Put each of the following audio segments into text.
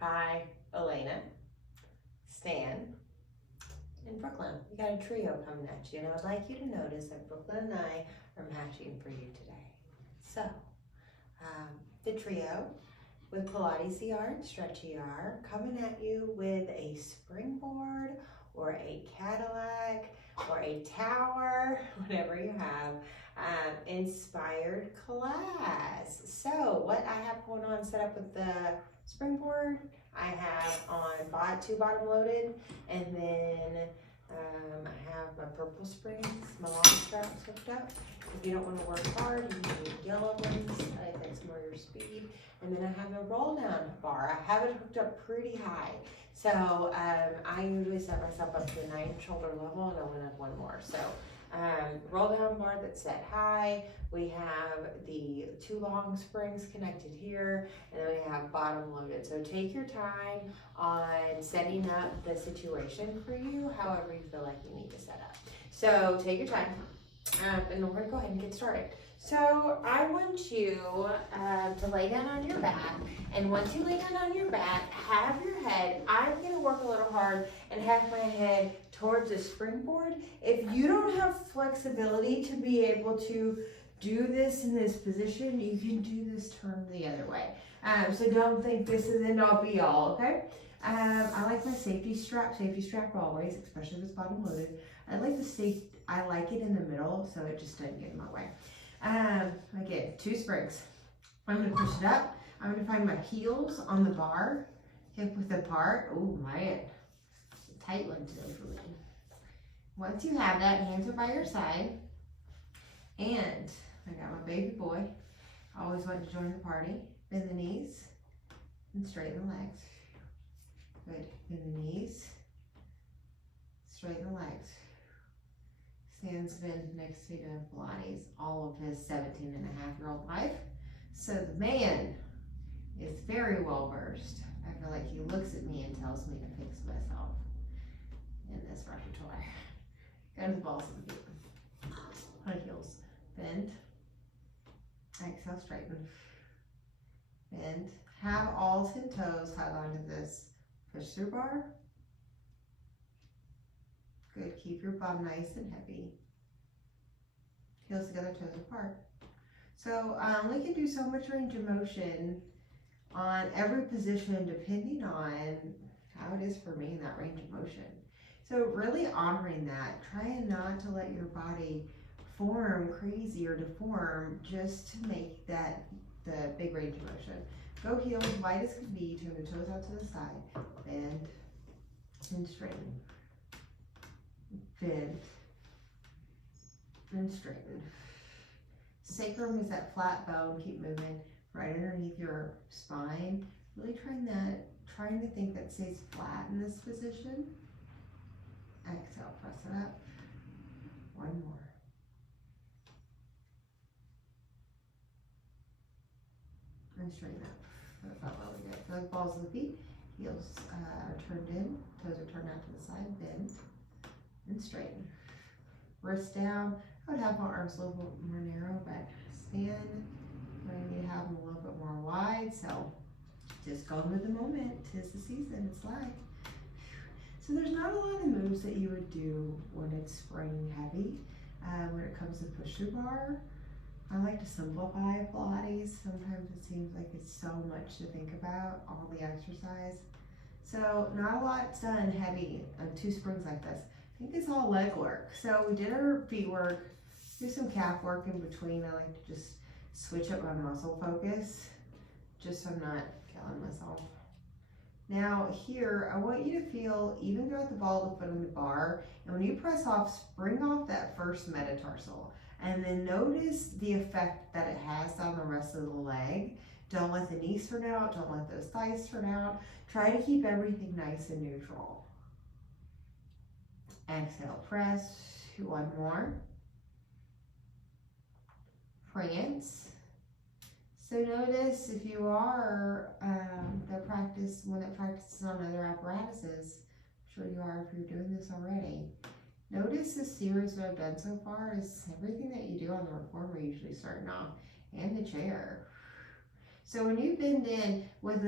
Hi, Elena, Stan, and Brooklyn. We got a trio coming at you, and I would like you to notice that Brooklyn and I are matching for you today. So, the trio with Pilates ER and Stretch ER coming at you with a springboard or a Cadillac or a tower, whatever you have, inspired class. So what I have going on set up with the springboard, I have on two bottom loaded, and then I have my purple springs, my long straps hooked up. If you don't want to work hard, you can use yellow ones. I think that's more your speed. And then I have a roll down bar. I have it hooked up pretty high. So I usually set myself up to 9 shoulder level, and I want to have one more. So roll down bar that's set high. We have the 2 long springs connected here, and then we have bottom loaded. So take your time on setting up the situation for you, however you feel like you need to set up. So take your time, and we're gonna go ahead and get started. So I want you to lay down on your back, and once you lay down on your back, have your head, I'm gonna work a little hard and have my head towards the springboard. If you don't have flexibility to be able to do this in this position, you can do this turn the other way. So don't think this is end all be all, okay? I like my safety strap always, especially if it's bottom loaded. I like it in the middle so it just doesn't get in my way. Again, 2 springs. I'm gonna push it up. I'm gonna find my heels on the bar, hip width apart. Oh man, tight one today for me. Once you have that, hands are by your side. And I got my baby boy. I always wanted to join the party. Bend the knees and straighten the legs. Good. Bend the knees, straighten the legs. Stan's been next to Pilates all of his 17-and-a-half-year-old life. So the man is very well versed. I feel like he looks at me and tells me to fix myself in this repertoire. Go to the balls of the feet. High heels. Bend. Exhale, straighten. Bend. Have all 10 toes hug onto this push-through bar. Good. Keep your bum nice and heavy. Heels together, toes apart. So we can do so much range of motion on every position depending on how it is for me in that range of motion. So really honoring that, trying not to let your body form crazy or deform just to make that the big range of motion. Go heels wide as can be, turn the toes out to the side, bend and straighten. Bend and straighten. Sacrum is that flat bone, keep moving right underneath your spine. Really trying to think that stays flat in this position. Exhale, press it up. One more. And straighten up. That felt really good. Feel like balls of the feet. Heels are turned in, toes are turned out to the side, bend and straighten. Wrist down. I would have my arms a little bit more narrow, but stand. I need to have them a little bit more wide, so just go with the moment. 'Tis the season, it's life. So there's not a lot of moves that you would do when it's spring heavy. When it comes to push-through bar, I like to simplify Pilates. Sometimes it seems like it's so much to think about, all the exercise. So not a lot's done heavy on 2 springs like this. I think it's all leg work. So we did our feet work, do some calf work in between. I like to just switch up my muscle focus, just so I'm not killing myself. Now here, I want you to feel even throughout the ball of the foot on the bar, and when you press off, spring off that first metatarsal, and then notice the effect that it has on the rest of the leg. Don't let the knees turn out, don't let those thighs turn out. Try to keep everything nice and neutral. Exhale, press, 1 more. Prance. So notice if you are one that practices on other apparatuses, I'm sure you are if you're doing this already. Notice this series that I've done so far is everything that you do on the reformer usually starting off, and the chair. So when you bend in with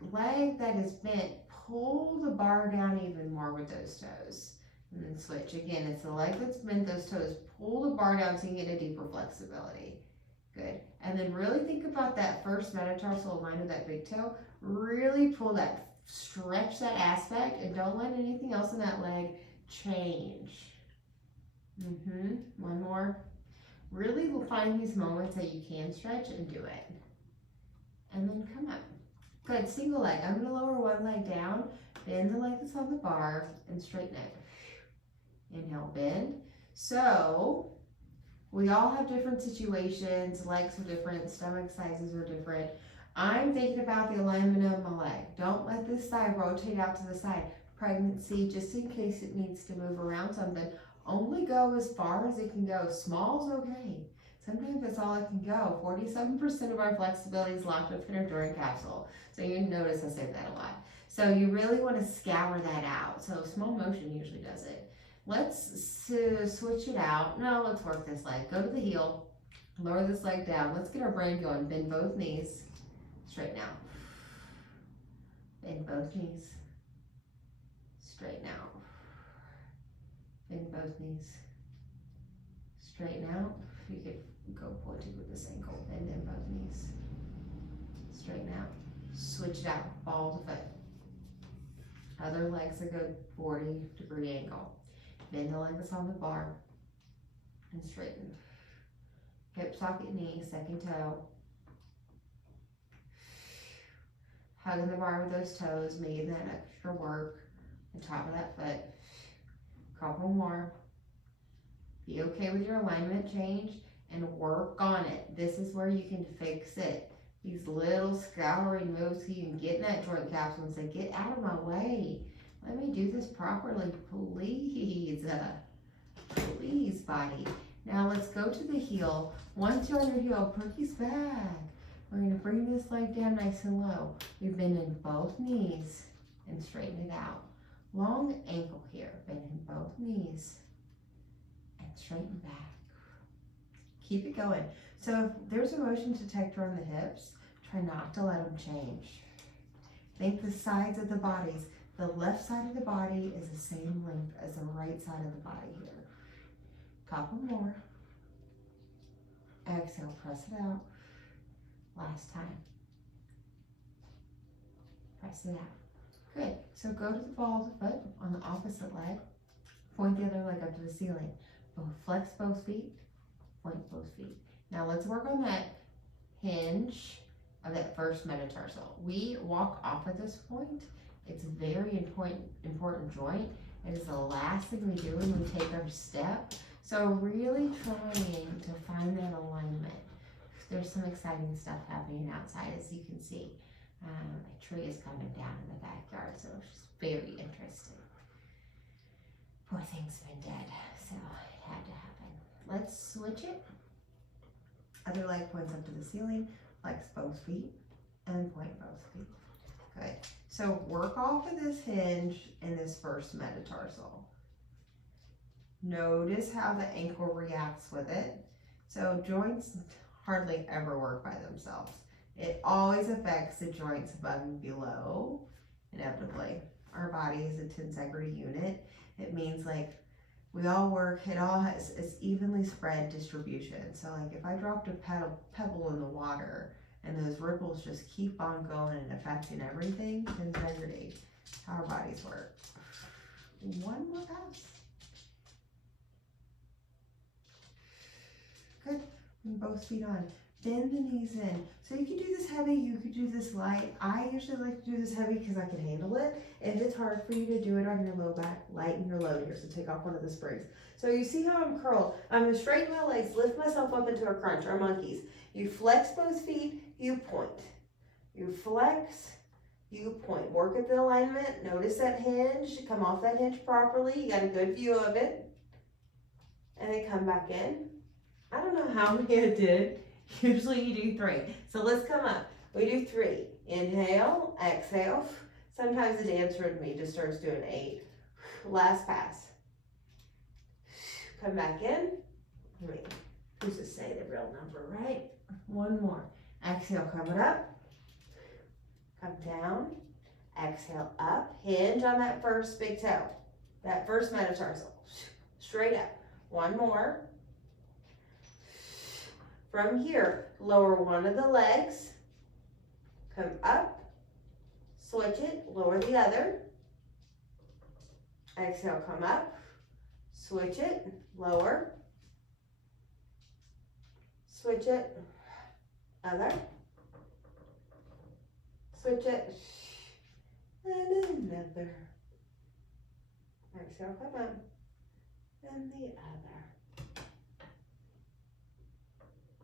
leg that is bent, pull the bar down even more with those toes. And then switch. Again, it's the leg that's bent, those toes. Pull the bar down so you get a deeper flexibility. Good. And then really think about that first metatarsal line of that big toe. Really pull that, stretch that aspect, and don't let anything else in that leg change. One more. Really find these moments that you can stretch and do it. And then come up. Good, single leg. I'm going to lower one leg down, bend the leg that's on the bar, and straighten it. Inhale, bend. So, we all have different situations. Legs are different, stomach sizes are different. I'm thinking about the alignment of my leg. Don't let this thigh rotate out to the side. Pregnancy, just in case it needs to move around something, only go as far as it can go. Small's okay. Sometimes that's all it can go. 47% of our flexibility is locked up in our joint capsule. So you notice I say that a lot. So you really want to scour that out. So small motion usually does it. Let's switch it out. No, let's work this leg. Go to the heel. Lower this leg down. Let's get our brain going. Bend both knees. Straighten out. Bend both knees. Straighten out. Bend both knees. Straighten out. You could go pointed with this ankle. Bend in both knees. Straighten out. Switch it out. Ball to foot. Other leg's a good 40-degree angle. Bend the leg that's on the bar and straighten. Hip socket knee, second toe. Hugging the bar with those toes, making that extra work on top of that foot. Couple more. Be okay with your alignment change and work on it. This is where you can fix it. These little scouring moves so you can get in that joint capsule and say, get out of my way. Let me do this properly, please. Please, body. Now let's go to the heel. Once you're on your heel, perky's back. We're going to bring this leg down nice and low. We bend in both knees and straighten it out. Long ankle here. Bend in both knees and straighten back. Keep it going. So if there's a motion detector on the hips, try not to let them change. Think the sides of the bodies. The left side of the body is the same length as the right side of the body here. Couple more. Exhale, press it out. Last time. Press it out. Good. So go to the ball of the foot on the opposite leg. Point the other leg up to the ceiling. Flex both feet. Point both feet. Now let's work on that hinge of that first metatarsal. We walk off at this point. It's a very important joint. It is the last thing we do when we take our step. So really trying to find that alignment. There's some exciting stuff happening outside, as you can see. A tree is coming down in the backyard, so it's just very interesting. Poor thing's been dead, so it had to happen. Let's switch it. Other leg points up to the ceiling, flex both feet, and point both feet. Good. So work off of this hinge in this first metatarsal. Notice how the ankle reacts with it. So joints hardly ever work by themselves. It always affects the joints above and below, inevitably. Our body is a tensegrity unit. It means like we all work, it all has it's evenly spread distribution. So like if I dropped a pebble in the water and those ripples just keep on going and affecting everything, tensegrity, how our bodies work. One more pass. Good. And both feet on. Bend the knees in. So you could do this heavy, you could do this light. I usually like to do this heavy because I can handle it. If it's hard for you to do it on your low back, lighten your load here. So take off one of the springs. So you see how I'm curled. I'm going to straighten my legs, lift myself up into a crunch, or monkeys. You flex both feet, you point. You flex, you point. Work at the alignment. Notice that hinge. Come off that hinge properly. You got a good view of it. And then come back in. I don't know how many I did. Usually you do 3. So let's come up. We do 3. Inhale, exhale. Sometimes the dancer in me just starts doing 8. Last pass. Come back in. Who's to say the real number, right? One more. Exhale, come it up. come down, exhale up, hinge on that first big toe, that first metatarsal, straight up. One more. From here, lower one of the legs, come up, switch it, lower the other. Exhale, come up, switch it, lower, switch it, other, switch it, and another. Exhale, come up, and the other.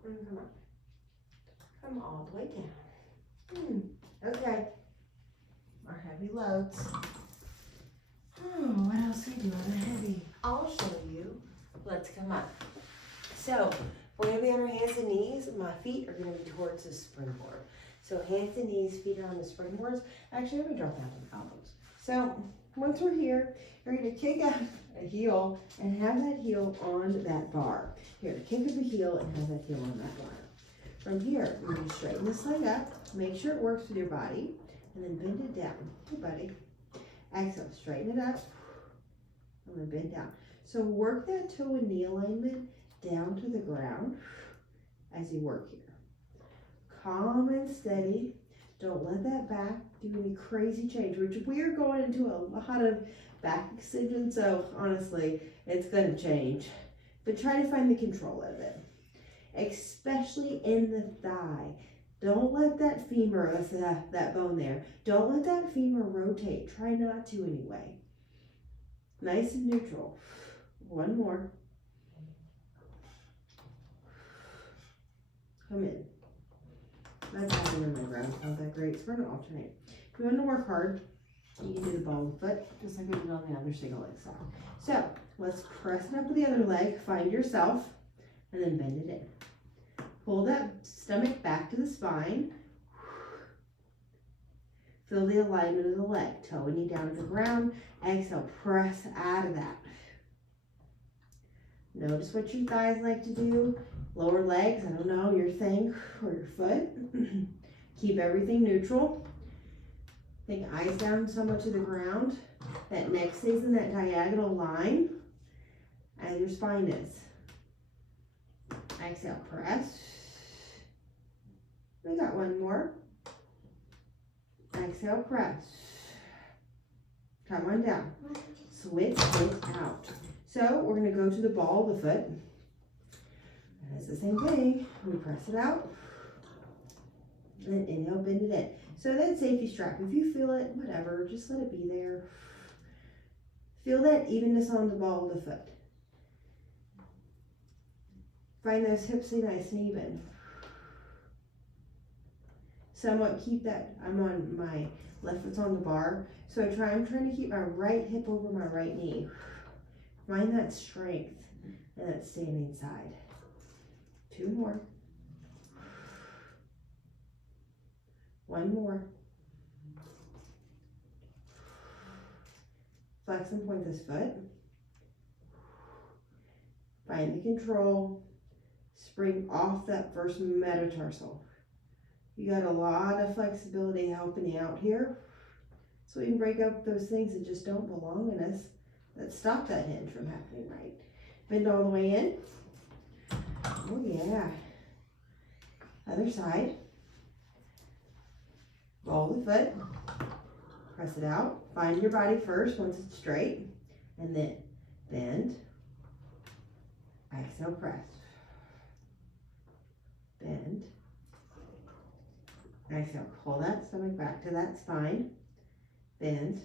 And come up. Come all the way down. Okay. Our heavy loads. Oh, what else we do on a heavy? I'll show you. Let's come up. So we're gonna be on our hands and knees. My feet are gonna be towards the springboard. So hands and knees, feet are on the springboards. Actually, let me drop down on the elbows. So once we're here, you're gonna kick out a heel and have that heel on that bar. Here, kick of the heel and have that heel on that bar. From here, you're gonna straighten this leg up. Make sure it works with your body. And then bend it down. Hey, buddy. Exhale, straighten it up. I'm gonna bend down. So work that toe and knee alignment down to the ground as you work here. Calm and steady. Don't let that back do any crazy change, which we are going into a lot of back extension, so honestly, it's gonna change. But try to find the control of it, especially in the thigh. Don't let that femur, that's that bone there, don't let that femur rotate. Try not to anyway. Nice and neutral. One more. Come in. That's happening in my ground. Not that great. So we're going to alternate. If you want to work hard, you can do the ball with foot, just like I did on the other single leg side. So let's press it up with the other leg. Find yourself, and then bend it in. Pull that stomach back to the spine. Feel the alignment of the leg. Toe and knee down to the ground. Exhale, press out of that. Notice what your thighs like to do. Lower legs, I don't know, your thing, or your foot. Keep everything neutral. Think eyes down somewhat to the ground. That neck stays in that diagonal line as your spine is. Exhale, press. We got one more. Exhale, press. Come on down. Switch it out. So we're going to go to the ball of the foot. And it's the same thing. We press it out. And then inhale, bend it in. So that safety strap, if you feel it, whatever, just let it be there. Feel that evenness on the ball of the foot. Find those hips stay nice and even. Somewhat keep that, I'm on my left foot's on the bar. So I'm trying to keep my right hip over my right knee. Find that strength and that standing side. Two more. One more. Flex and point this foot. Find the control. Spring off that first metatarsal. You got a lot of flexibility helping you out here. So we can break up those things that just don't belong in us, that stop that hinge from happening right. Bend all the way in. Oh yeah. Other side. Roll the foot. Press it out. Find your body first once it's straight. And then bend. Exhale, press. Bend. Exhale, pull that stomach back to that spine. Bend.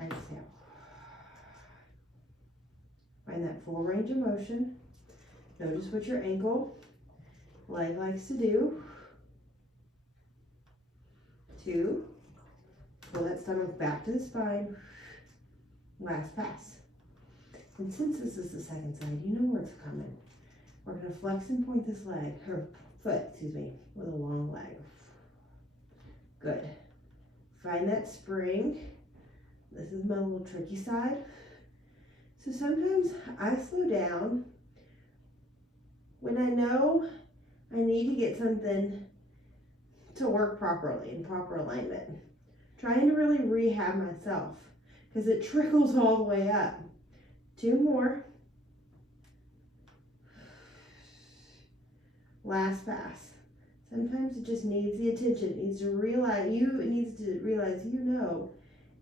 Exhale. Find that full range of motion. Notice what your ankle, leg likes to do. Two. Pull that stomach back to the spine. Last pass. And since this is the second side, you know where it's coming. We're going to flex and point this leg, or foot, excuse me, with a long leg. Good. Find that spring. This is my little tricky side. So sometimes I slow down when I know I need to get something to work properly in proper alignment. Trying to really rehab myself because it trickles all the way up. 2 more. Last pass. Sometimes it just needs the attention. It needs to realize you know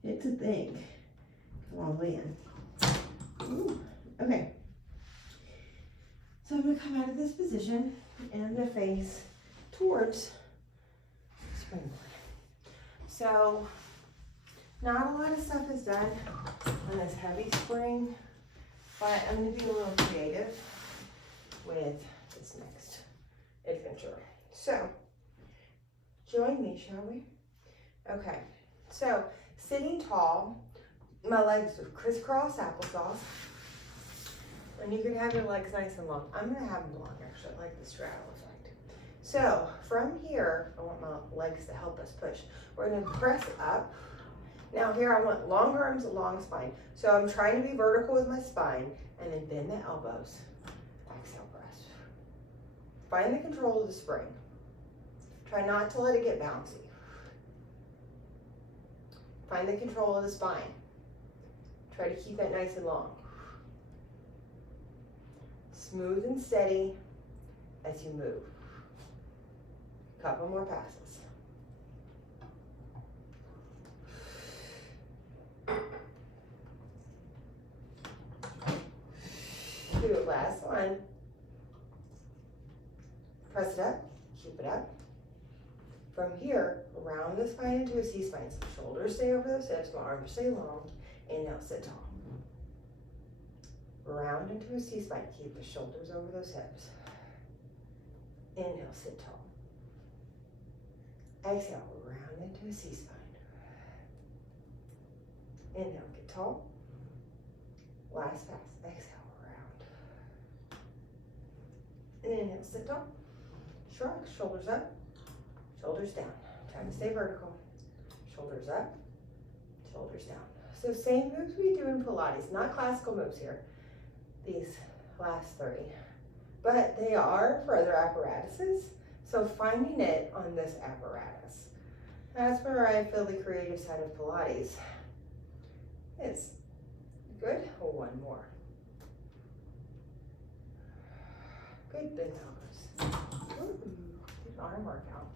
it's a thing. Come on, land. Ooh. Okay. So I'm going to come out of this position and I'm going to face towards springboard. So not a lot of stuff is done on this heavy spring, but I'm going to be a little creative with this next adventure. So join me, shall we? Okay, so sitting tall, my legs are crisscross applesauce. And you can have your legs nice and long. I'm gonna have them long actually, like the straddle effect. So from here, I want my legs to help us push. We're gonna press up. Now here I want long arms, long spine. So I'm trying to be vertical with my spine and then bend the elbows. Exhale, press. Find the control of the spring. Try not to let it get bouncy. Find the control of the spine. Try to keep it nice and long. Smooth and steady as you move. Couple more passes. Do it, last one. Press it up, keep it up. From here, round the spine into a C-spine. So shoulders stay over those hips, my arms stay long. Inhale, sit tall. Round into a C-spine. Keep the shoulders over those hips. Inhale, sit tall. Exhale, round into a C-spine. Inhale, get tall. Last pass. Exhale, round. Inhale, sit tall. Shrug, shoulders up, shoulders down. Try to stay vertical. Shoulders up, shoulders down. So same moves we do in Pilates, not classical moves here. These last 3, but they are for other apparatuses. So finding it on this apparatus, that's where I feel the creative side of Pilates is good. Oh, one more. Good, bend elbows. Ooh, good arm workout.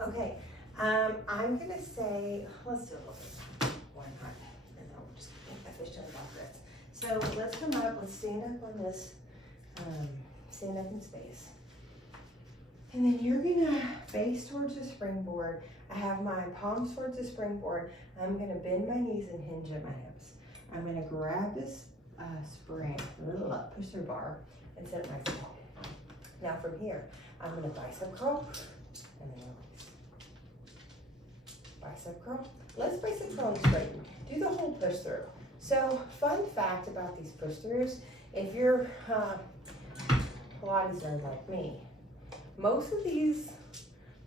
Okay, I'm gonna say, let's do a little bit. Why not? And then we'll just be efficient about this. So let's come up, let's stand up on this, stand up in space. And then you're gonna face towards the springboard. I have my palms towards the springboard. I'm gonna bend my knees and hinge at my hips. I'm gonna grab this spring, push through bar, and set myself up. Now from here, I'm gonna bicep curl, and then release. Bicep curl. Let's bicep curl and straighten. Do the whole push through. So, fun fact about these push throughs, if you're Pilates nerd like me, most of these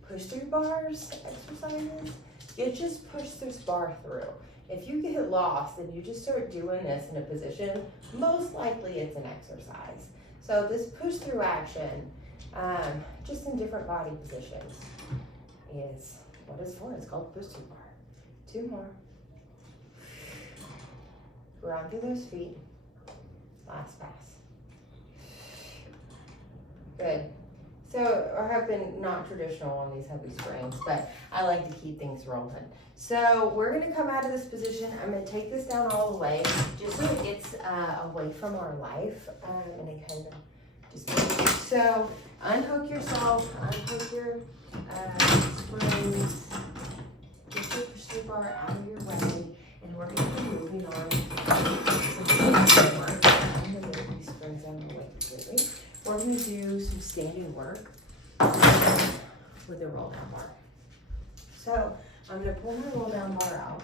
push through bars exercises, you just push this bar through. If you get lost and you just start doing this in a position, most likely it's an exercise. So this push through action, just in different body positions, is what it's for. It's called push through bar. 2 more. Ground through those feet. Last pass. Good. So I have been not traditional on these heavy springs, but I like to keep things rolling. So we're gonna come out of this position. I'm gonna take this down all the way, just so it gets away from our life, and it kind of just. So unhook yourself, unhook your springs, get your push through bar out of your way, and we're gonna be moving on. I'm gonna move these springs out of the way completely. We're going to do some standing work with the roll down bar. So I'm going to pull my roll down bar out.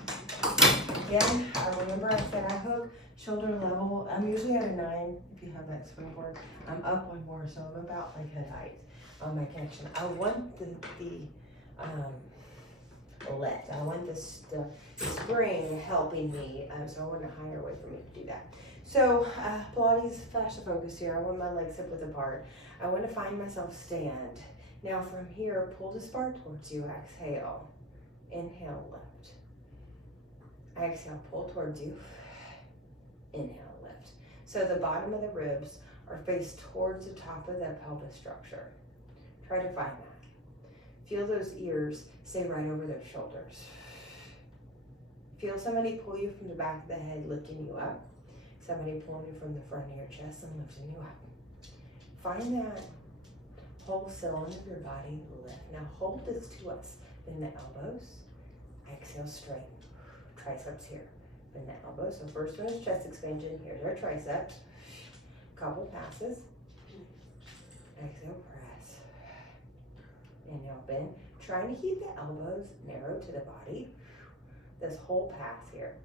Again, remember I said I hook shoulder level. I'm usually at a 9 if you have that springboard. I'm up 1 more, so I'm about like head height on my connection. I want the lift. I want the spring helping me, so I want a higher way for me to do that. So Pilates fascia focus here. I want my legs hip width apart. I want to find myself stand Now from here, pull the bar towards you. Exhale. Inhale, lift. Exhale, pull towards you. Inhale, lift. So the bottom of the ribs are faced towards the top of the pelvis structure. Try to find that. Feel those ears stay right over those shoulders. Feel somebody pull you from the back of the head, lifting you up. Somebody pulling you from the front of your chest and lifting you up. Find that whole cylinder of your body lift. Now hold this to us. Bend the elbows. Exhale, straighten. Triceps here. Bend the elbows. So first one is chest expansion. Here's our triceps. Couple passes. Exhale, press. Inhale, bend. Trying to keep the elbows narrow to the body. This whole pass here.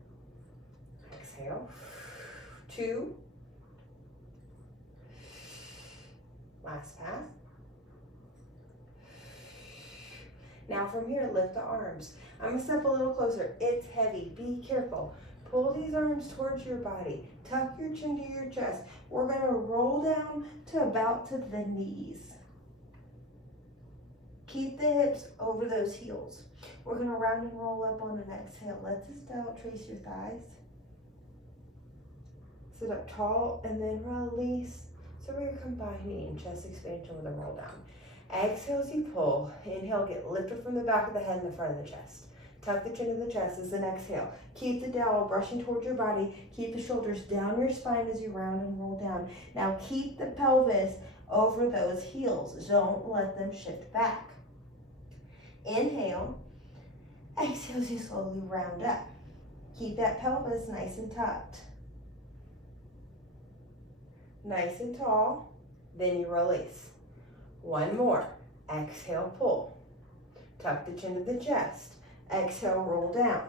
Exhale. 2. Last pass. Now from here, lift the arms. I'm gonna step a little closer. It's heavy, be careful. Pull these arms towards your body. Tuck your chin to your chest. We're gonna roll down to about to the knees. Keep the hips over those heels. We're gonna round and roll up on an exhale. Let this out, trace your thighs. Sit up tall and then release. So we're combining chest expansion with a roll down. Exhale as you pull. Inhale, get lifted from the back of the head and the front of the chest. Tuck the chin to the chest as an exhale. Keep the dowel brushing towards your body. Keep the shoulders down your spine as you round and roll down. Now keep the pelvis over those heels. Don't let them shift back. Inhale. Exhale as you slowly round up. Keep that pelvis nice and tucked. Nice and tall. Then you release. One more. Exhale, pull. Tuck the chin to the chest. Exhale, roll down.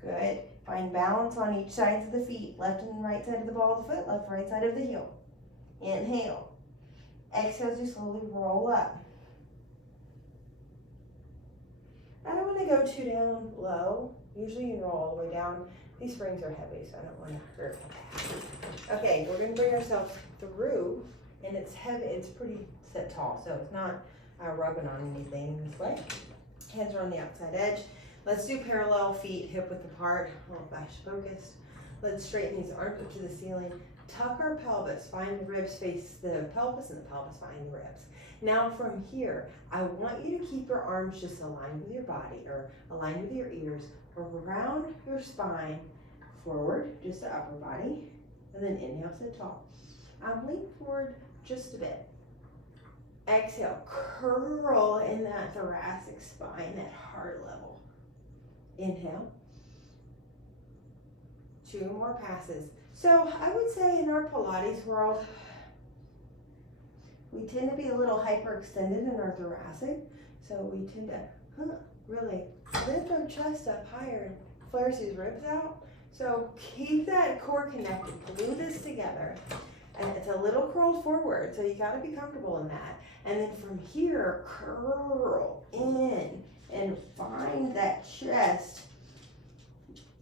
Good. Find balance on each side of the feet. Left and right side of the ball of the foot. Left, right side of the heel. Inhale. Exhale as you slowly roll up. I don't want to go too down low. Usually you roll all the way down. These springs are heavy, so I don't want to hurt that. Okay, we're going to bring ourselves through, and it's heavy. It's pretty set tall, so it's not rubbing on anything this way. Hands are on the outside edge. Let's do parallel feet, hip width apart, a little fascia focused. Let's straighten these arms up to the ceiling. Tuck our pelvis. Find the ribs face the pelvis, and the pelvis find the ribs. Now from here, I want you to keep your arms just aligned with your body, or aligned with your ears, around your spine, forward, just the upper body, and then inhale, sit tall. Lean forward just a bit. Exhale, curl in that thoracic spine, that heart level. Inhale. 2 more passes. So I would say in our Pilates world, we tend to be a little hyperextended in our thoracic. So we tend to really lift our chest up higher and flares these ribs out. So keep that core connected. Glue this together. And it's a little curled forward, so you gotta be comfortable in that. And then from here, curl in and find that chest.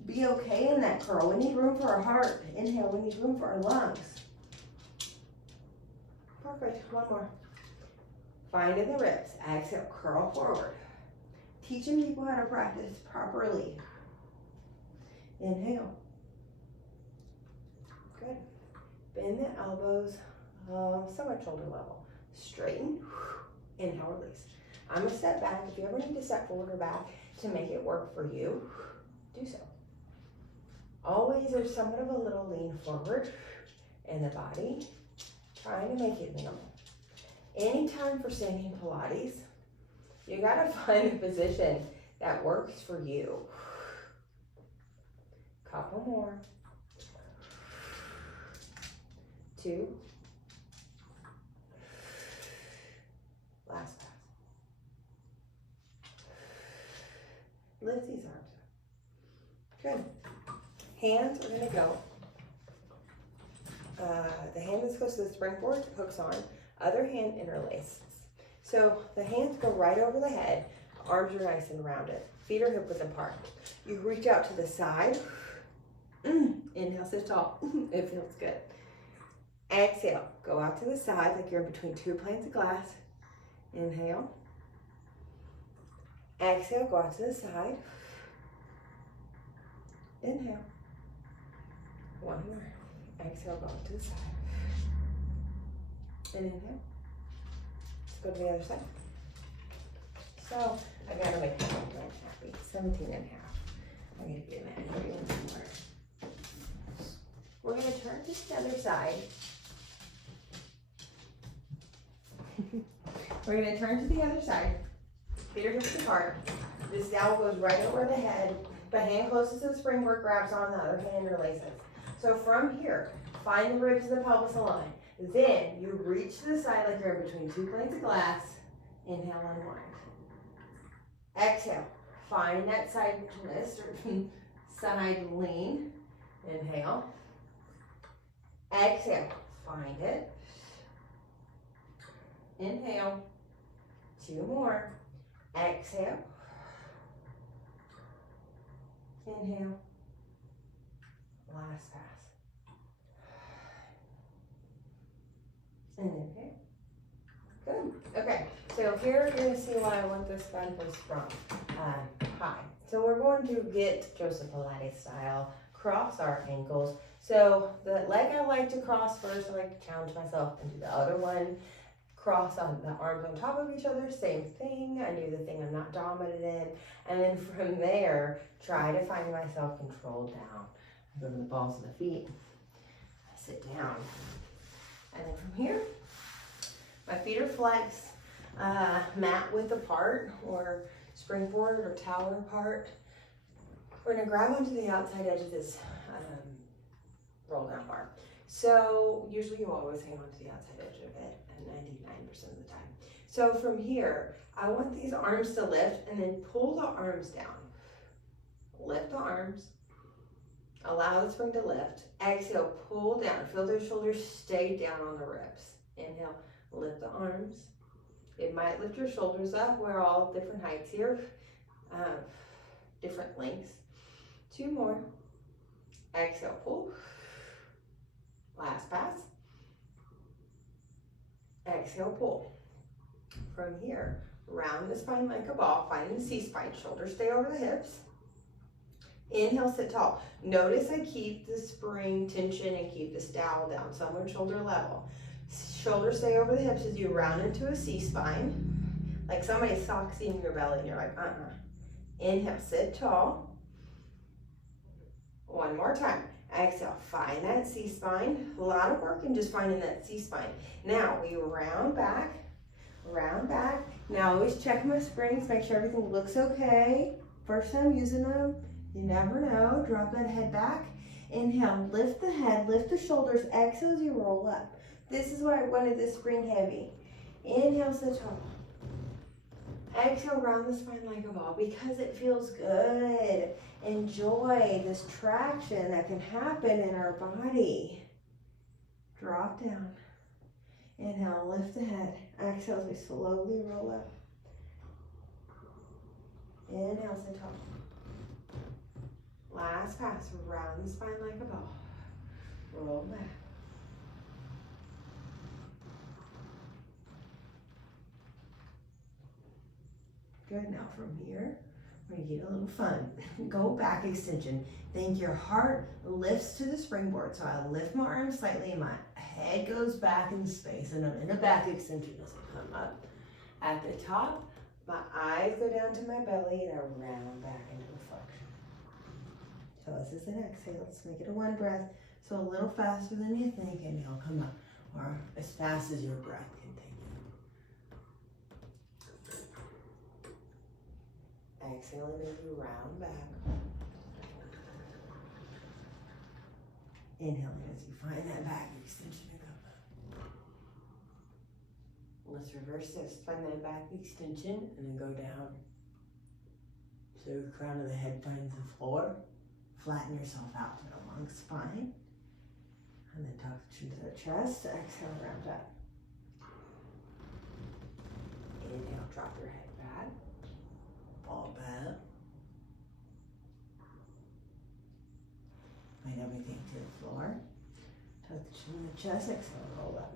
Be okay in that curl. We need room for our heart. Inhale, we need room for our lungs. Perfect, one more. Find in the ribs. Exhale, curl forward. Teaching people how to practice properly. Inhale. Good. Bend the elbows, somewhat shoulder level. Straighten. Inhale, release. I'm gonna step back. If you ever need to step forward or back to make it work for you, do so. Always there's somewhat of a little lean forward in the body, trying to make it minimal. Anytime for standing Pilates, you gotta find a position that works for you. Couple more. 2. Last pass. Lift these arms up. Good. Hands are going to go. The hand that's close to the springboard hooks on. Other hand interlaces. So the hands go right over the head. Arms are nice and rounded. Feet are hip width apart. You reach out to the side. Inhale, sit tall. It feels good. Exhale, go out to the side like you're in between 2 planes of glass. Inhale. Exhale, go out to the side. Inhale. One more. Exhale, go out to the side. And inhale. Let's go to the other side. So, I gotta make my lunch happy. 17 and a half. I'm gonna be a man here even more. We're gonna turn to the other side. We're gonna turn to the other side. Feet are hips apart. This dowel goes right over the head. The hand closest to the springboard grabs on, the other hand releases. So from here, find the ribs of the pelvis align. Then you reach to the side like you're in between two plates of glass. Inhale, unwind. Exhale, find that side twist or side lean. Inhale. Exhale, find it. Inhale. Two more. Exhale. Inhale. Last pass. And inhale. Good. Okay. So here you're going to see why I want this spine was strong. High. So we're going to get Joseph Pilates style. Cross our ankles. So the leg I like to cross first. I like to challenge myself and do the other one. Cross on the arms on top of each other, same thing. I do the thing I'm not dominant in. And then from there, try to find myself controlled down. I go to the balls of the feet. I sit down. And then from here, my feet are flexed, mat width apart, or springboard or tower apart. We're gonna grab onto the outside edge of this roll down bar. So usually you always hang on to the outside edge of it, and 99% of the time. So from here, I want these arms to lift and then pull the arms down. Lift the arms, allow the spring to lift. Exhale, pull down, feel those shoulders stay down on the ribs. Inhale, lift the arms. It might lift your shoulders up. We're all different heights here, different lengths. Two more. Exhale, pull. Last pass. Exhale, pull. From here, round the spine like a ball, find the C-spine, shoulders stay over the hips. Inhale, sit tall. Notice I keep the spring tension and keep this dowel down, so I'm on shoulder level. Shoulders stay over the hips as you round into a C-spine. Like somebody socks in your belly and you're like, Inhale, sit tall. One more time. Exhale, find that C-spine. A lot of work in just finding that C-spine. Now we round back, round back. Now always check my springs, make sure everything looks okay. First time using them, you never know. Drop that head back. Inhale, lift the head, lift the shoulders. Exhale as you roll up. This is why I wanted this spring heavy. Inhale, sit tall. Exhale, round the spine like a ball because it feels good. Enjoy this traction that can happen in our body. Drop down. Inhale, lift the head. Exhale as we slowly roll up. Inhale, sit tall. Last pass, round the spine like a ball. Roll back. Good, now from here, we're gonna get a little fun. Go back extension. Think your heart lifts to the springboard. So I lift my arms slightly, my head goes back in space, and I'm in a back extension as I come up. At the top, my eyes go down to my belly, and I round back into a flexion. So this is an exhale. Let's make it a one breath. So a little faster than you think, and you'll come up, or as fast as your breath can take you. Exhale as you round back. Inhaling as you find that back extension and come up. Let's reverse this. Find that back extension and then go down. So your crown of the head finds the floor. Flatten yourself out to a long spine. And then tuck the chin to the chest. Exhale, round up. Inhale, drop your head back. Fall back. Bring everything to the floor. Tuck the chin to the chest. Exhale, roll up.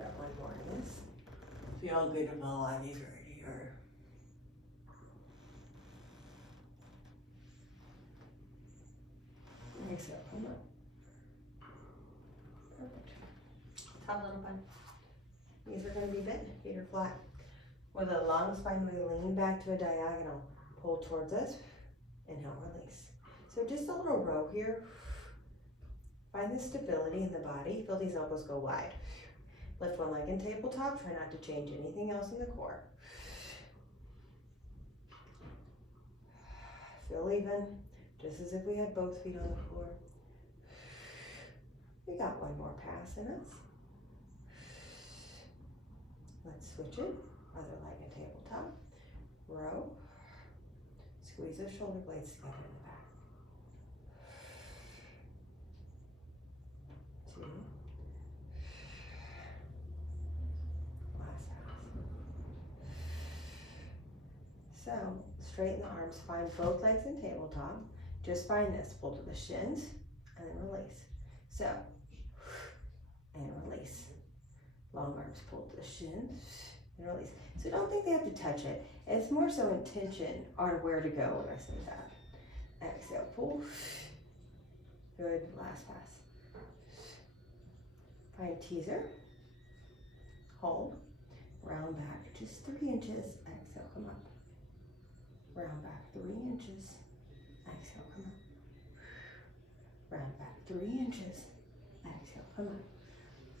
got one more of this. Feel good to blow on these right here. Exhale, come up. Perfect. Top little bun. Knees are going to be bent, feet are flat. With a long spine, we lean back to a diagonal. Pull towards us. Inhale, release. So just a little row here. Find the stability in the body. Feel these elbows go wide. Lift one leg in tabletop. Try not to change anything else in the core. Feel even, just as if we had both feet on the floor. We got one more pass in us. Let's switch it. Other leg in tabletop. Row. Squeeze those shoulder blades together in the back. 2. Last pass. So, straighten the arms. Find both legs in tabletop. Just find this. Pull to the shins and then release. So, and release. Long arms pull to the shins and release. So don't think they have to touch it. It's more so intention on where to go when I say that. Exhale, pull. Good, last pass. Find teaser. Hold. Round back just 3 inches. Exhale, come up. Round back 3 inches. Exhale, come up. Round back 3 inches. Exhale, come up.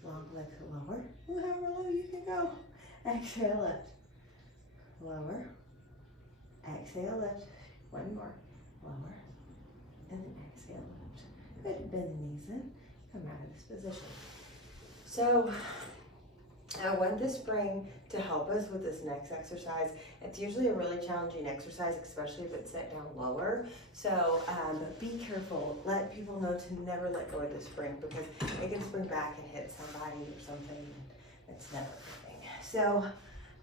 Long legs lower. However low you can go. Exhale, lift. Lower. Exhale, lift. One more. Lower. And then exhale, lift. Good. Bend the knees in. Come out of this position. So, I want the spring to help us with this next exercise. It's usually a really challenging exercise, especially if it's set down lower. So be careful. Let people know to never let go of the spring because it can spring back and hit somebody or something. It's never a good thing. So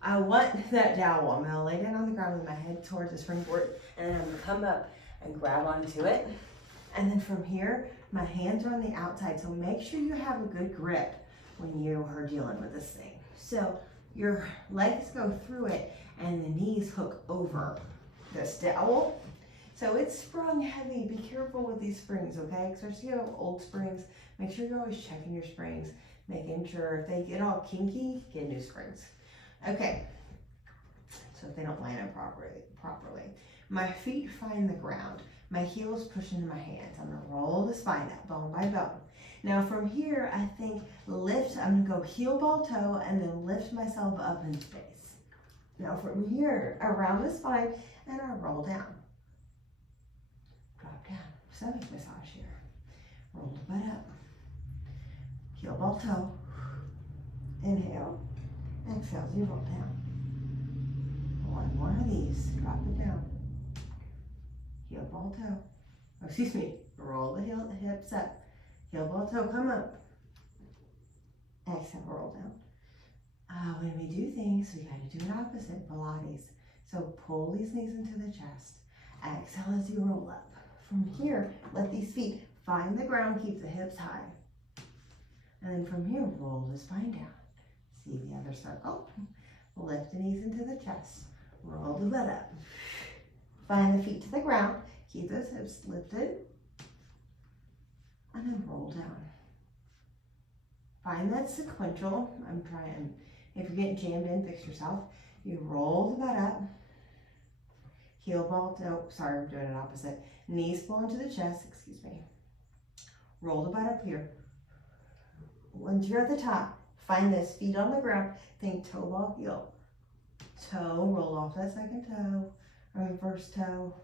I want that dowel. I'm gonna lay down on the ground with my head towards the springboard and then I'm gonna come up and grab onto it. And then from here, my hands are on the outside. So make sure you have a good grip when you are dealing with this thing. So your legs go through it and the knees hook over this dowel. So it's sprung heavy. Be careful with these springs, okay? Especially if you have old springs, make sure you're always checking your springs, making sure if they get all kinky, get new springs. Okay, so if they don't line up properly. My feet find the ground. My heels push into my hands. I'm gonna roll the spine up, bone by bone. Now from here, I think lift, I'm gonna go heel, ball, toe, and then lift myself up in space. Now from here, around the spine, and I roll down. Drop down, stomach massage here. Roll the butt up. Heel, ball, toe. Inhale, exhale, as you roll down. One more of these, drop it down. Heel, ball, toe. Oh, excuse me, roll the hips up. Heel, ball, toe, come up. Exhale, roll down. When we do things, we gotta do it opposite, Pilates. So pull these knees into the chest. Exhale as you roll up. From here, let these feet find the ground, keep the hips high. And then from here, roll the spine down. See the other circle. Lift the knees into the chest. Roll the butt up. Find the feet to the ground. Keep those hips lifted. And then roll down. Find that sequential. I'm trying. If you're getting jammed in, fix yourself. You roll the butt up. Heel, ball, toe. Sorry, I'm doing it opposite. Knees pull into the chest. Excuse me. Roll the butt up here. Once you're at the top, find this feet on the ground. Think toe, ball, heel. Toe, roll off that second toe. Or first toe,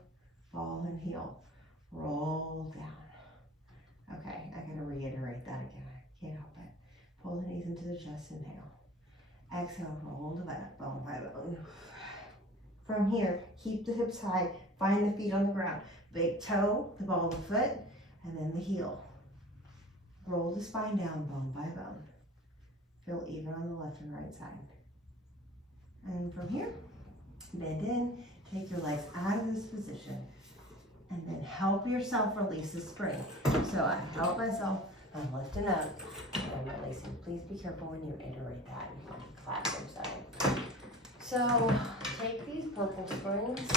ball, and heel. Roll down. Okay, I gotta reiterate that again. I can't help it. Pull the knees into the chest, inhale. Exhale, roll the butt up, bone by bone. From here, keep the hips high, find the feet on the ground. Big toe, the ball of the foot, and then the heel. Roll the spine down, bone by bone. Feel even on the left and right side. And from here, bend in, take your legs out of this position, and then help yourself release the spring. So I help myself I'm lifting up and I'm releasing. Please be careful when you iterate that in a classroom setting. So take these purple springs,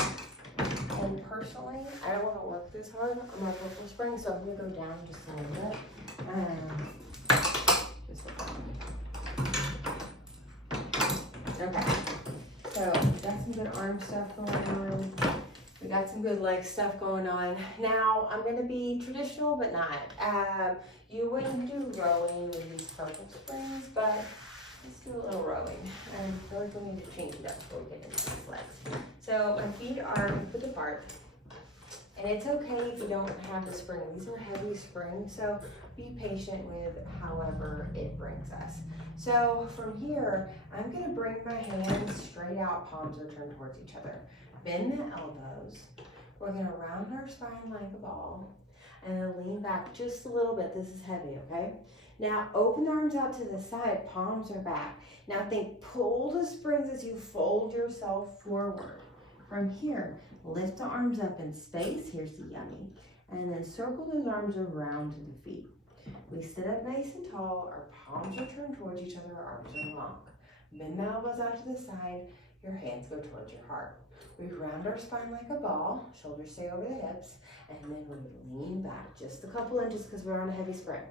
and personally, I don't want to work this hard on my purple spring, so I'm going to go down just a little bit. Just like that. Okay, so we got some good arm stuff going on. We got some good leg stuff going on. Now, I'm going to be traditional, but not. You wouldn't do rowing with these purple springs, but let's do a little rowing. I feel like we need to change it up before we get into these legs. So my feet are put apart. And it's okay if you don't have the spring. These are heavy springs, so be patient with however it brings us. So from here, I'm gonna bring my hands straight out, palms are turned towards each other. Bend the elbows. We're gonna round our spine like a ball and then lean back just a little bit. This is heavy, okay? Now open the arms out to the side, palms are back. Now think, pull the springs as you fold yourself forward. From here, lift the arms up in space, here's the yummy, and then circle those arms around to the feet. We sit up nice and tall, our palms are turned towards each other, our arms are long. Bend the elbows out to the side, your hands go towards your heart. We round our spine like a ball, shoulders stay over the hips, and then we lean back just a couple inches because we're on a heavy spring.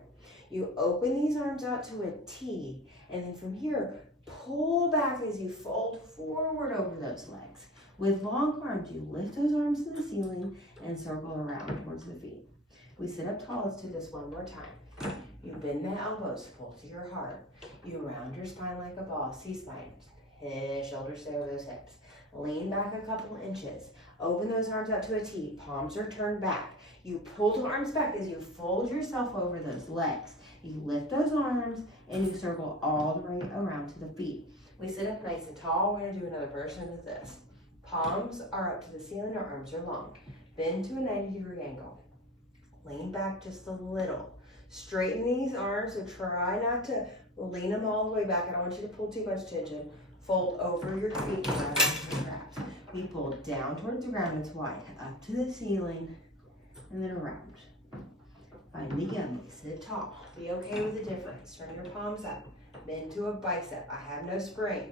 You open these arms out to a T, and then from here, pull back as you fold forward over those legs. With long arms, you lift those arms to the ceiling and circle around towards the feet. We sit up tall. Let's do this one more time. You bend the elbows, pull to your heart. You round your spine like a ball, C-spine. Shoulders stay over those hips. Lean back a couple inches. Open those arms out to a T. Palms are turned back. You pull the arms back as you fold yourself over those legs. You lift those arms and you circle all the way around to the feet. We sit up nice and tall. We're going to do another version of this. Palms are up to the ceiling, our arms are long. Bend to a 90-degree angle. Lean back just a little. Straighten these arms, so try not to lean them all the way back. I don't want you to pull too much tension. Fold over your feet, around your straps. We pull down towards the ground, it's wide. Up to the ceiling, and then around. Find the yummy, sit tall. Be okay with the difference. Turn your palms up. Bend to a bicep. I have no spring.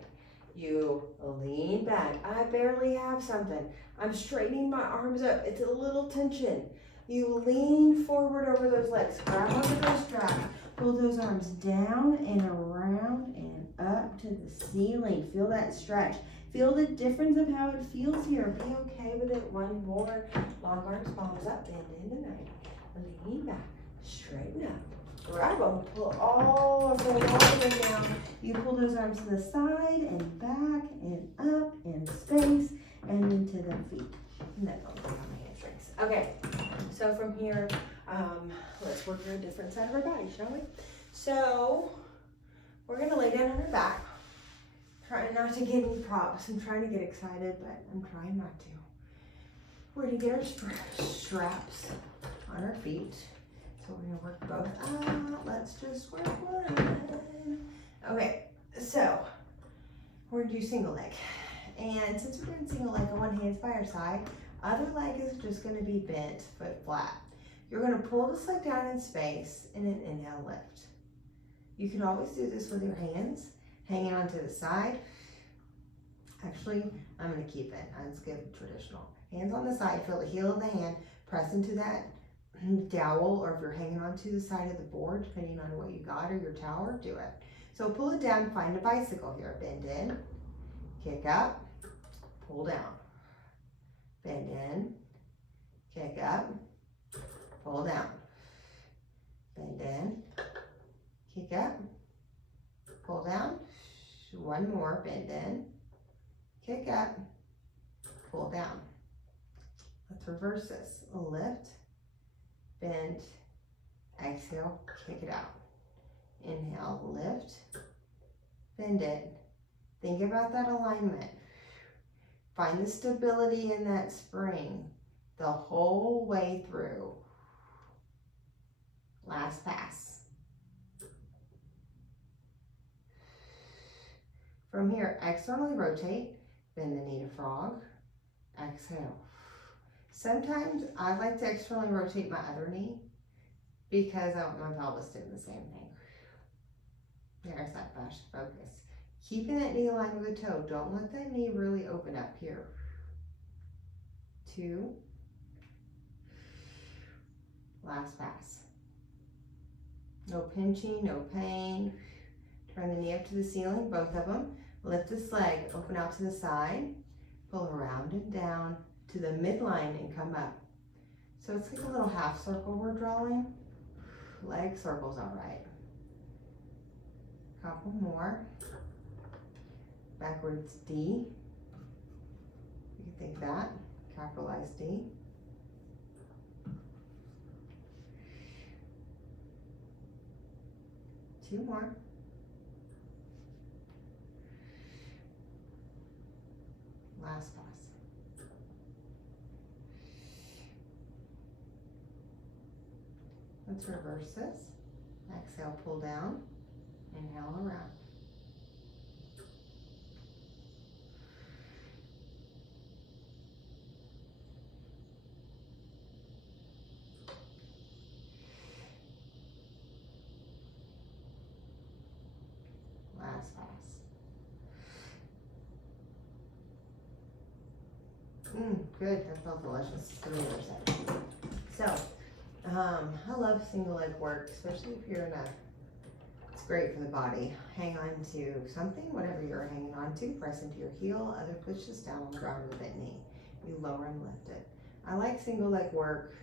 You lean back. I barely have something. I'm straightening my arms up. It's a little tension. You lean forward over those legs. Grab onto those straps. Pull those arms down and around and up to the ceiling. Feel that stretch. Feel the difference of how it feels here. Be okay with it. One more. Long arms, palms up, bend into 90. Lean back. Straighten up. Grab them, pull all of them all the way down. You pull those arms to the side and back and up and space and into the feet. And then I'll work on my hamstrings. Okay, so from here, let's work on a different side of our body, shall we? So we're gonna lay down on our back. Trying not to get any props. I'm trying to get excited, but I'm trying not to. We're gonna get our straps on our feet. So we're gonna work both. Let's just work one. Okay, so we're gonna do single leg. And since we're doing single leg, one hand's by our side, other leg is just gonna be bent, foot flat. You're gonna pull this leg down in space and then inhale, lift. You can always do this with your hands, hanging onto the side. Actually, I'm gonna keep it. Let's get traditional. Hands on the side, feel the heel of the hand, press into that dowel, or if you're hanging onto the side of the board, depending on what you got, or your tower, do it. So pull it down, find a bicycle here. Bend in, kick up, pull down. Bend in, kick up, pull down. Bend in, kick up, pull down. One more, bend in, kick up, pull down. Let's reverse this. Lift, bend, exhale, kick it out. Inhale, lift, bend it. Think about that alignment. Find the stability in that spring the whole way through. Last pass. From here, externally rotate, bend the knee to frog, exhale. Sometimes I like to externally rotate my other knee because I want my pelvis doing the same thing. There's that fascia focus. Keeping that knee aligned with the toe. Don't let that knee really open up here. 2. Last pass. No pinching, no pain. Turn the knee up to the ceiling, both of them. Lift this leg, open out to the side. Pull around and down to the midline and come up. So it's like a little half circle we're drawing. Leg circle's all right. Couple more. Backwards D. You can think that. Capitalize D. Two more. Last pass. Let's reverse this. Exhale, pull down. Inhale around. Last pass. Good, that felt delicious. To the other side. So, I love single leg work, especially if you're in a, it's great for the body. Hang on to something, whatever you're hanging on to, press into your heel, other push this down on the ground with that knee. You lower and lift it. I like single leg work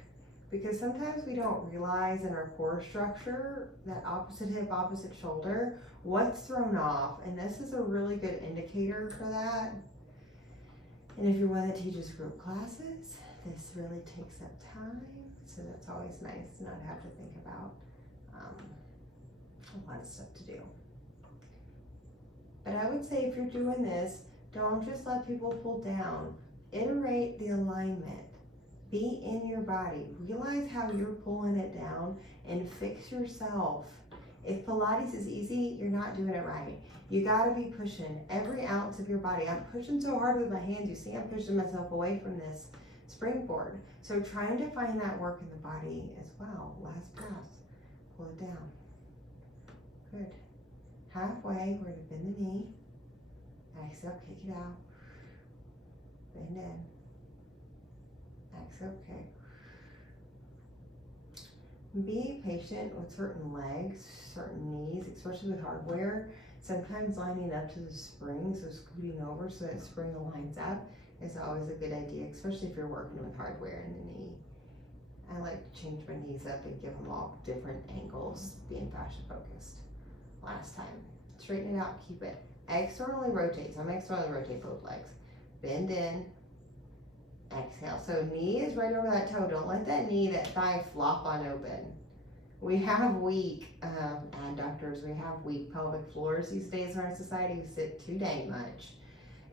because sometimes we don't realize in our core structure, that opposite hip, opposite shoulder, what's thrown off, and this is a really good indicator for that. And if you're one that teaches group classes, this really takes up time, so that's always nice to not have to think about a lot of stuff to do. But I would say if you're doing this, don't just let people pull down. Iterate the alignment. Be in your body. Realize how you're pulling it down and fix yourself. If Pilates is easy, you're not doing it right. You gotta be pushing every ounce of your body. I'm pushing so hard with my hands. You see I'm pushing myself away from this springboard. So trying to find that work in the body as well. Last pass. Pull it down. Good. Halfway, we're gonna bend the knee. Exhale, kick it out. Bend in. Exhale, kick. Be patient with certain legs, certain knees, especially with hardware. Sometimes lining up to the spring, so scooting over so that spring aligns up is always a good idea, especially if you're working with hardware in the knee. I like to change my knees up and give them all different angles, being fascia focused. Last time. Straighten it out, keep it. Externally rotate, so I'm externally rotate both legs. Bend in, exhale. So knee is right over that toe. Don't let that knee, that thigh flop on open. We have weak adductors, we have weak pelvic floors these days in our society. We sit too dang much.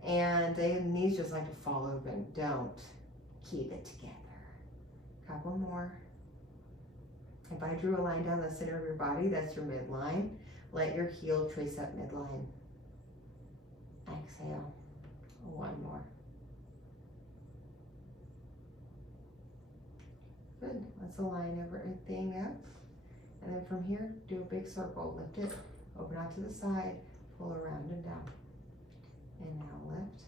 And the knees just like to fall open. Don't. Keep it together. Couple more. If I drew a line down the center of your body, that's your midline. Let your heel trace that midline. Exhale. One more. Good. Let's align everything up. And then from here, do a big circle. Lift it, open out to the side, pull around and down. And now lift,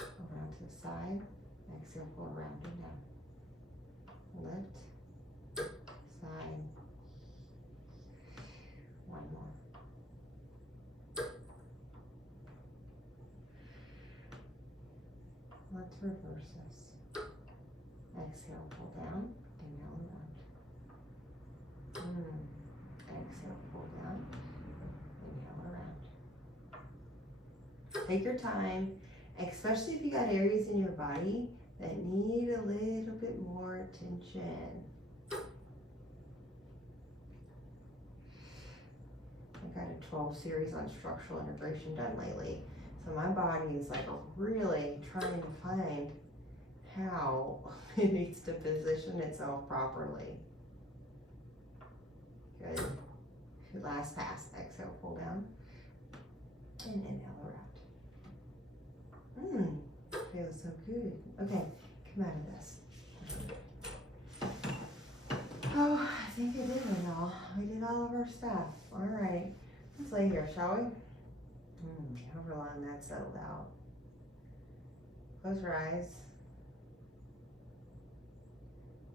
around to the side, exhale, pull around and down. Lift, side, one more. Let's reverse this. Exhale, pull down, inhale around. Exhale, pull down, inhale around. Take your time, especially if you got areas in your body that need a little bit more attention. I got a 12 series on structural integration done lately. So my body is like really trying to find how it needs to position itself properly. Good. Last pass. Exhale, pull down. And inhale around. Feels so good. Okay, come out of this. Oh, I think I did it all. We did all of our stuff. All right. Let's lay here, shall we? However long that settled out. Close your eyes.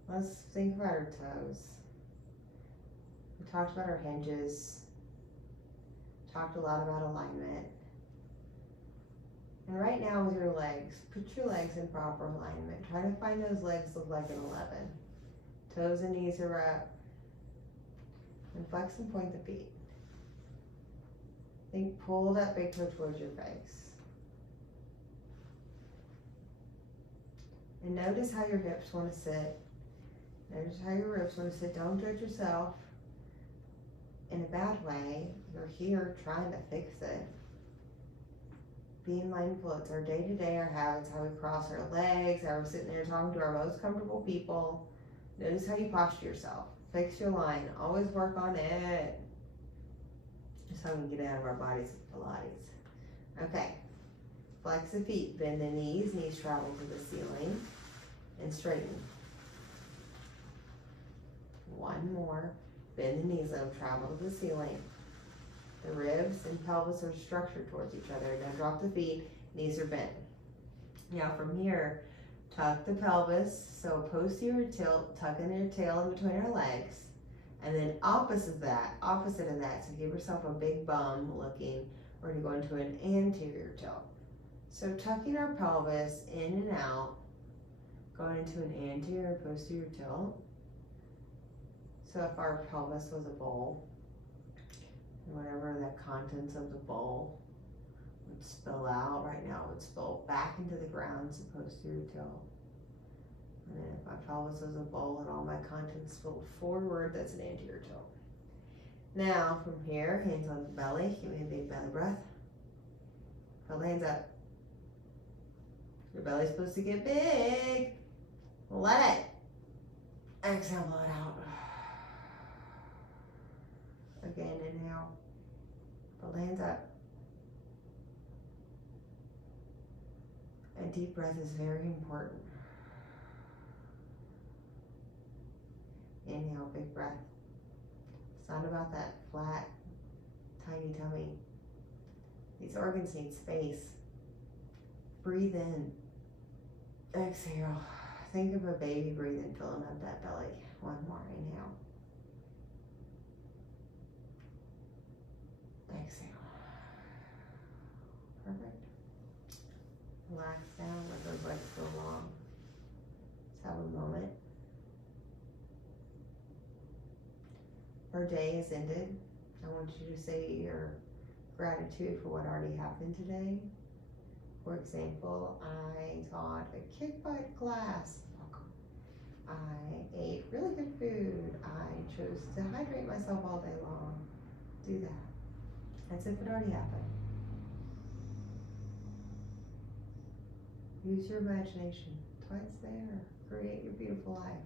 Let's think about our toes. We talked about our hinges. Talked a lot about alignment. And right now with your legs, put your legs in proper alignment. Try to find those legs look like an 11. Toes and knees are up. And flex and point the feet. Think, pull that big toe towards your face. And notice how your hips want to sit. Notice how your ribs want to sit. Don't judge yourself in a bad way. You're here trying to fix it. Being mindful, it's our day-to-day, our habits, how we cross our legs, how we're sitting there talking to our most comfortable people. Notice how you posture yourself. Fix your line. Always work on it. Just how we can get out of our bodies with Pilates. Okay. Flex the feet. Bend the knees. Knees travel to the ceiling. And straighten. One more. Bend the knees. Let them travel to the ceiling. The ribs and pelvis are structured towards each other. Don't drop the feet. Knees are bent. Now from here, tuck the pelvis. So posterior tilt, tuck in your tail in between our legs. And then opposite of that, so give yourself a big bum looking, we're gonna go into an anterior tilt. So tucking our pelvis in and out, going into an anterior posterior tilt. So if our pelvis was a bowl, whatever the contents of the bowl would spill out, right now it would spill back into the ground as a posterior tilt. And then if my pelvis was a bowl and all my contents spilled forward, that's an anterior tilt. Now from here, hands on the belly, give me a big belly breath. Pull the hands up. Your belly's supposed to get big. Let it. Exhale, blow it out. Again, inhale. Pull the hands up. A deep breath is very important. Inhale, big breath. It's not about that flat, tiny tummy. These organs need space. Breathe in. Exhale. Think of a baby breathing, filling up that belly. One more, inhale. Exhale. Perfect. Relax down, let those legs go long. Let's have a moment. Our day is ended. I want you to say your gratitude for what already happened today. For example, I taught a kick-butt class. I ate really good food. I chose to hydrate myself all day long. Do that. As if it already happened. Use your imagination. That's why it's there. Create your beautiful life.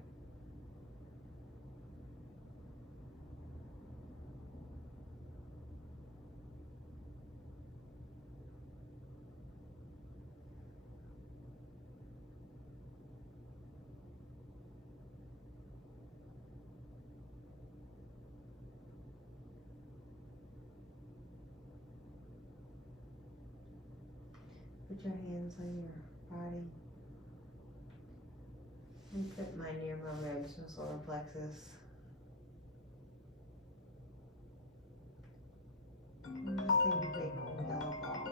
Put your hands on your body. And put mine near my ribs, my solar plexus. And just think of a big old yellow ball.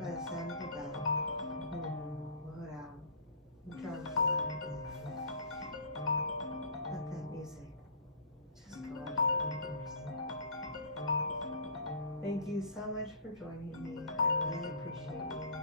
By the sound of the bell, blow it out. And drum for it. Let that music just go into your ears. Thank you so much for joining me. I really appreciate you.